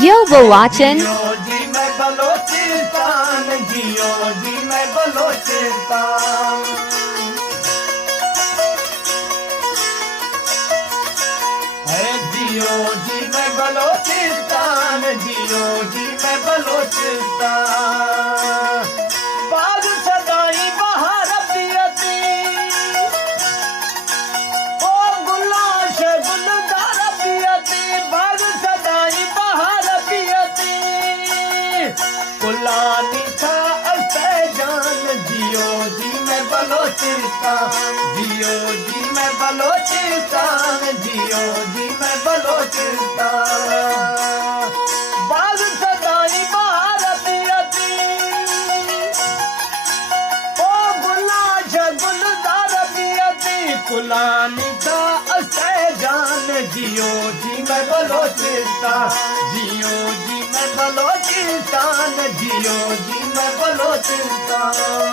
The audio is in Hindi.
Gilbo Watchin, जियो जी मैं बलोचिस्तान, जियो जी मैं बलोचिस्तान। है जियो जी मैं बलोचिस्तान, जियो जी मैं बलोचिस्तान। बाग सदाई बहार पियती, ओ गुलाश गुलजार पियती, बाग सदाई बहार पियती। कुलानी था असे जान, जियो जी मैं बलोचिस्तान, जियो जी मैं बलोचिस्तान, जियो जी मैं बलोचिस्तान। बाग सदाई बहार पियती, ओ गुलाश गुलजार पियती। कुलानी था असे जान, जियो जी मैं बलोचिस्तान, जियो जी मैं बलोचिस्तान, जियो जी मैं बलोचिस्तान।